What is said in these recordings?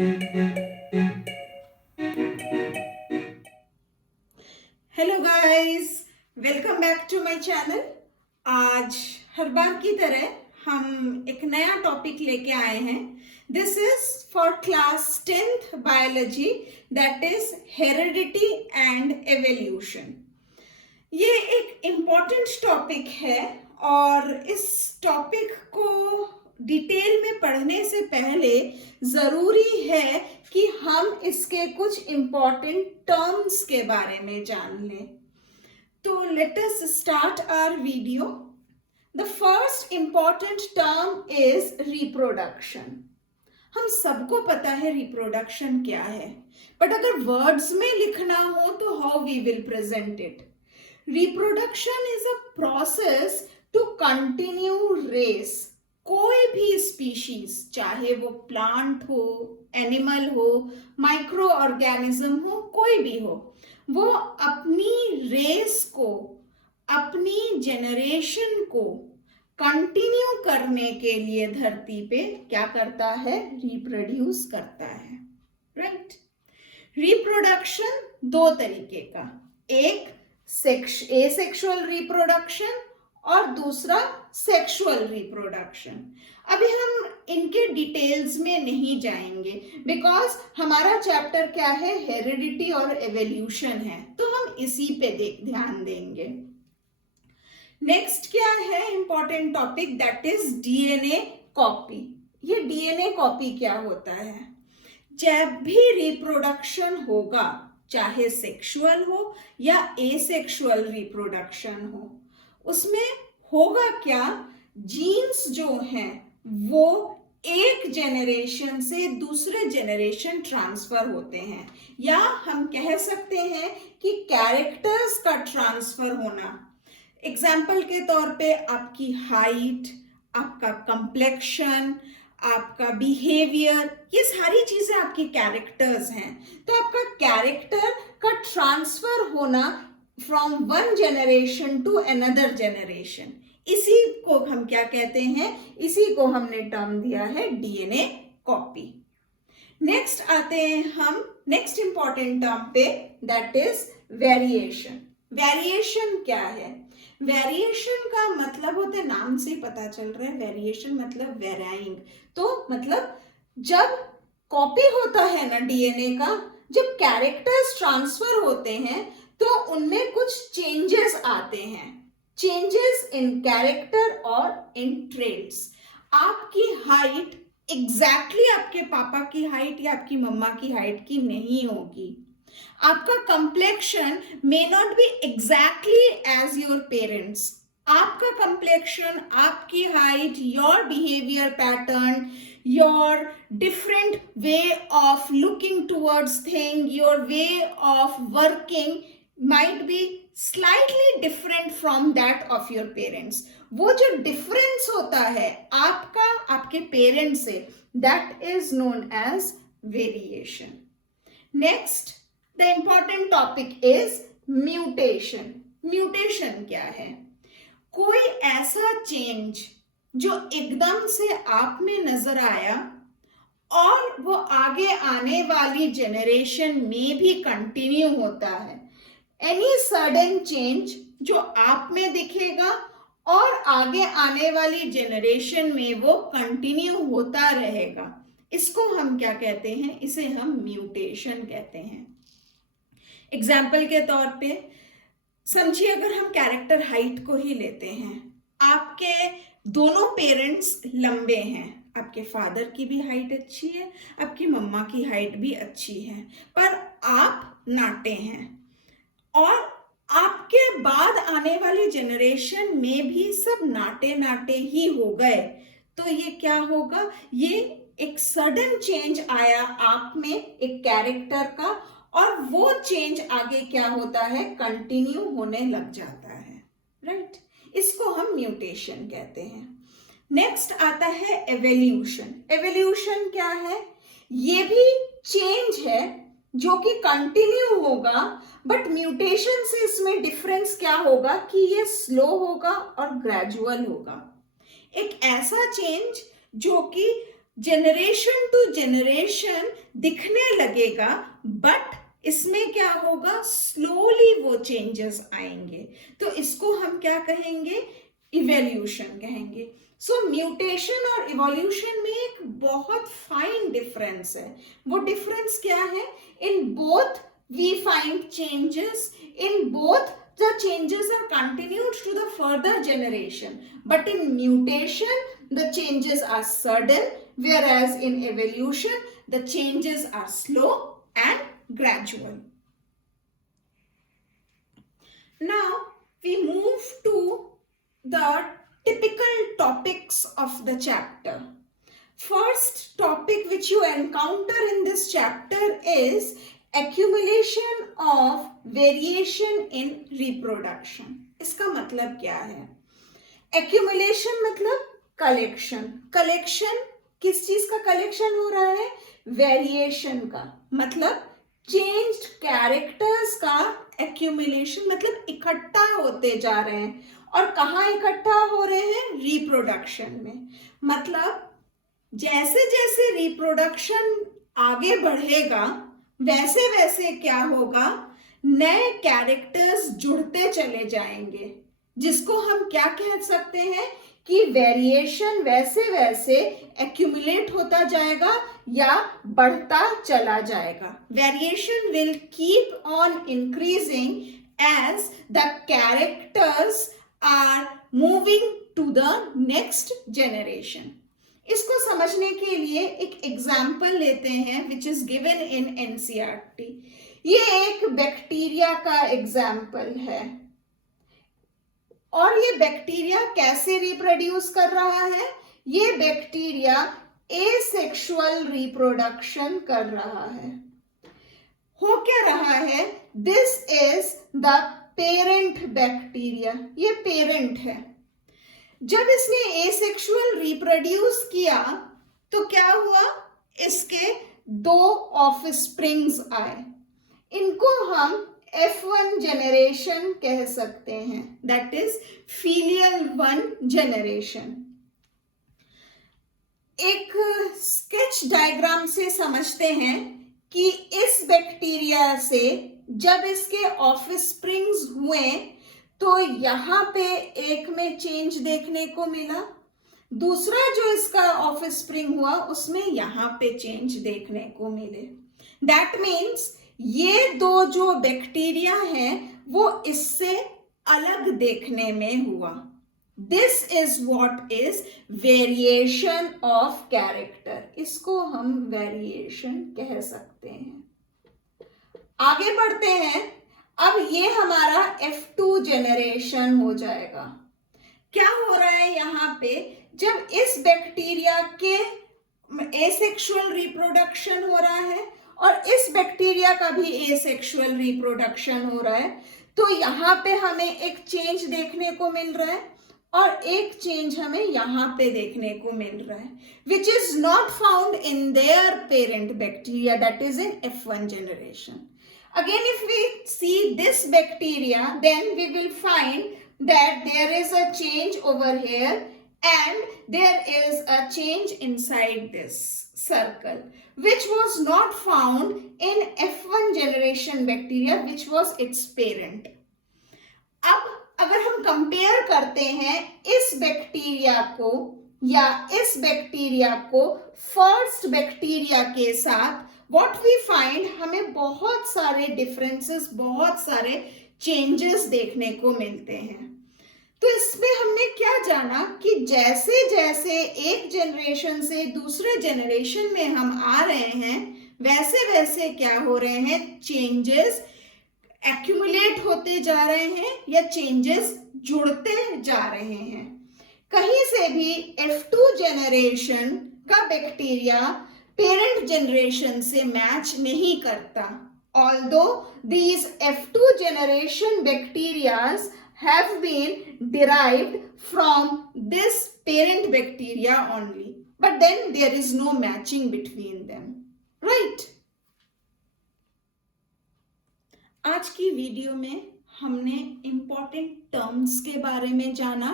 Hello guys, welcome back to my channel. आज हर बार की तरह हम एक नया टॉपिक लेके आए हैं। This is for class 10th biology, that is heredity and evolution. ये एक इम्पॉर्टेंट टॉपिक है और इस टॉपिक को डिटेल में पढ़ने से पहले ज़रूरी है कि हम इसके कुछ इम्पॉर्टेंट टर्म्स के बारे में जान लें। तो let us start our video. The first important term is reproduction. हम सबको पता है रिप्रोडक्शन क्या है, बट अगर वर्ड्स में लिखना हो तो how we will present it. Reproduction is a process to continue race. कोई भी स्पीशीज, चाहे वो प्लांट हो, एनिमल हो, माइक्रो ऑर्गेनिज्म हो, कोई भी हो, वो अपनी रेस को, अपनी जेनरेशन को कंटिन्यू करने के लिए धरती पे क्या करता है? रिप्रोड्यूस करता है, राइट। रिप्रोडक्शन दो तरीके का, एक एसेक्सुअल रिप्रोडक्शन और दूसरा सेक्सुअल रिप्रोडक्शन। अभी हम इनके डिटेल्स में नहीं जाएंगे बिकॉज हमारा चैप्टर क्या है? हेरिडिटी और एवोल्यूशन है, तो हम इसी पे ध्यान देंगे। नेक्स्ट क्या है important topic? That is DNA copy. ये डीएनए कॉपी क्या होता है? जब भी रिप्रोडक्शन होगा, चाहे सेक्सुअल हो या एसेक्सुअल रिप्रोडक्शन हो, उसमें होगा क्या? जीन्स जो हैं वो एक जेनरेशन से दूसरे जेनरेशन ट्रांसफर होते हैं, या हम कह सकते हैं कि कैरेक्टर्स का ट्रांसफर होना। एग्जाम्पल के तौर पे आपकी हाइट, आपका कंप्लेक्शन, आपका बिहेवियर, ये सारी चीजें आपकी कैरेक्टर्स हैं। तो आपका कैरेक्टर का ट्रांसफर होना from one generation to another generation, इसी को हम क्या कहते हैं? इसी को हमने टर्म दिया है डीएनए कॉपी। नेक्स्ट आते हैं हम नेक्स्ट इंपॉर्टेंट टर्म पे, दैट इज वेरिएशन। वेरिएशन क्या है? वेरिएशन का मतलब होता है, नाम से पता चल रहा है, वेरिएशन मतलब वेराइंग। तो मतलब जब कॉपी होता है ना डीएनए का, जब कैरेक्टर्स ट्रांसफर होते हैं तो उनमें कुछ चेंजेस आते हैं, चेंजेस इन कैरेक्टर और इन ट्रेट्स। आपकी हाइट एग्जैक्टली आपके पापा की हाइट या आपकी मम्मा की हाइट की नहीं होगी। आपका complexion may not be exactly as your parents. आपका कंप्लेक्शन, आपकी height, your behaviour pattern, your different way of looking towards thing, your way of working might be slightly different from that of your parents. वो जो difference होता है आपका आपके parents से, that is known as variation. Next, the important topic is mutation. Mutation क्या है? कोई ऐसा चेंज जो एकदम से आप में नजर आया और वो आगे आने वाली जेनरेशन में भी कंटिन्यू होता है। एनी सडन चेंज जो आप में दिखेगा और आगे आने वाली जेनरेशन में वो कंटिन्यू होता रहेगा, इसको हम क्या कहते हैं? इसे हम म्यूटेशन कहते हैं। एग्जाम्पल के तौर पे समझिए, अगर हम कैरेक्टर हाइट को ही लेते हैं, आपके दोनों पेरेंट्स लंबे हैं, आपके फादर की भी हाइट अच्छी है, आपकी मम्मा की हाइट भी अच्छी है, पर आप नाटे हैं और आपके बाद आने वाली जेनरेशन में भी सब नाटे नाटे ही हो गए, तो ये क्या होगा? ये एक सडन चेंज आया आप में एक कैरेक्टर का, और वो चेंज आगे क्या होता है? कंटिन्यू होने लग जाता है, राइट। इसको हम म्यूटेशन कहते हैं। नेक्स्ट आता है एवोल्यूशन। एवोल्यूशन क्या है? ये भी चेंज है जो कि कंटिन्यू होगा, बट म्यूटेशन से इसमें डिफरेंस क्या होगा कि ये स्लो होगा और ग्रेजुअल होगा। एक ऐसा चेंज जो कि जनरेशन टू जनरेशन दिखने लगेगा, बट इसमें क्या होगा, स्लोली वो चेंजेस आएंगे। तो इसको हम क्या कहेंगे, इवोल्यूशन कहेंगे। सो म्यूटेशन और इवोल्यूशन में एक बहुत फाइन डिफरेंस है। वो डिफरेंस क्या है, in both we find changes, in both the changes are continued to the further generation, but in mutation the changes are sudden, whereas in evolution the changes are slow and gradual. Now we move to the typical topics of the chapter. First topic which you encounter in this chapter is accumulation of variation in reproduction. इसका मतलब क्या है, accumulation मतलब collection, collection किस चीज का collection हो रहा है, वेरिएशन का, मतलब चेंज्ड कैरेक्टर्स का accumulation, मतलब इकट्ठा होते जा रहे हैं। और कहाँ इकट्ठा हो रहे हैं, रिप्रोडक्शन में। मतलब जैसे जैसे रिप्रोडक्शन आगे बढ़ेगा वैसे वैसे क्या होगा, नए कैरेक्टर्स जुड़ते चले जाएंगे, जिसको हम क्या कह सकते हैं कि वेरिएशन वैसे वैसे एक्यूमुलेट होता जाएगा या बढ़ता चला जाएगा। Variation will keep on increasing as the characters are moving to the next generation. इसको समझने के लिए एक एग्जाम्पल लेते हैं which is given in NCERT. ये एक बैक्टीरिया का एग्जाम्पल है, और ये बैक्टीरिया कैसे रिप्रोड्यूस कर रहा है, ये बैक्टीरिया एसेक्सुअल रिप्रोडक्शन कर रहा है। हो क्या रहा है, this is the parent bacteria, ये पेरेंट है। जब इसने एसेक्सुअल रिप्रोड्यूस किया तो क्या हुआ, इसके 2 ऑफस्प्रिंग्स आए, इनको हम F1 जनरेशन कह सकते हैं, दैट इज फीलियल 1 जनरेशन। एक स्केच डायग्राम से समझते हैं कि इस बैक्टीरिया से जब इसके ऑफस्प्रिंग्स हुए तो यहाँ पे एक में चेंज देखने को मिला, दूसरा जो इसका ऑफस्प्रिंग हुआ उसमें यहाँ पे चेंज देखने को मिले। दैट मीन्स ये 2 जो बैक्टीरिया हैं वो इससे अलग देखने में हुआ। This is what is variation of character, इसको हम वेरिएशन कह सकते हैं। आगे बढ़ते हैं, अब ये हमारा F2 जनरेशन हो जाएगा। क्या हो रहा है यहाँ पे, जब इस बैक्टीरिया के एसेक्सुअल रिप्रोडक्शन हो रहा है और इस बैक्टीरिया का भी एसेक्सुअल रिप्रोडक्शन हो रहा है, तो यहाँ पे हमें एक चेंज देखने को मिल रहा है और एक चेंज हमें यहाँ पे देखने को मिल रहा है, which is not found in their parent bacteria, that is in F1 generation. Again, if we see this bacteria, then we will find that there is a change over here and there is a change inside this circle, which was not found in F1 generation bacteria, which was its parent. अब अगर हम compare करते हैं इस bacteria को या इस bacteria को फर्स्ट बैक्टीरिया के साथ, व्हाट वी फाइंड, हमें बहुत सारे डिफरेंसेस, बहुत सारे चेंजेस देखने को मिलते हैं। तो इसमें हमने क्या जाना कि जैसे जैसे एक जनरेशन से दूसरे जनरेशन में हम आ रहे हैं वैसे वैसे क्या हो रहे हैं, चेंजेस एक्यूमुलेट होते जा रहे हैं या चेंजेस जुड़ते जा रहे हैं। कहीं से भी F2 जनरेशन का बैक्टीरिया पेरेंट जनरेशन से मैच नहीं करता, although these F2 generation bacterias have been derived from this parent bacteria only, but then there is no matching between them, right? आज की वीडियो में हमने important terms के बारे में जाना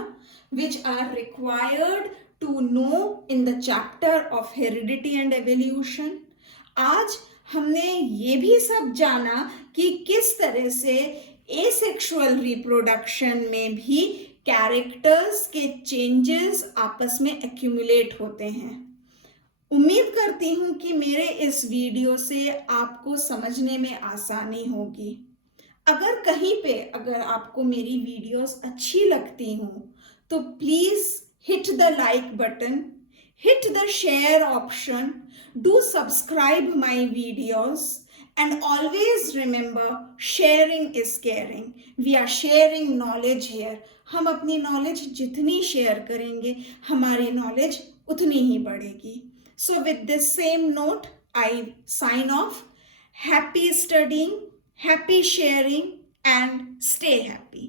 which are required to know in the chapter of heredity and evolution. आज हमने ये भी सब जाना कि किस तरह से एसेक्सुअल रिप्रोडक्शन में भी कैरेक्टर्स के चेंजेस आपस में एक्यूमुलेट होते हैं. उम्मीद करती हूँ कि मेरे इस वीडियो से आपको समझने में आसानी होगी. अगर आपको मेरी वीडियोस अच्छी लगती हूँ तो please hit the like button, hit the share option, do subscribe my videos, and always remember sharing is caring. We are sharing knowledge here. हम अपनी नॉलेज जितनी शेयर करेंगे हमारी नॉलेज उतनी ही बढ़ेगी. So with this same note, I sign off. Happy studying, happy sharing, and stay happy.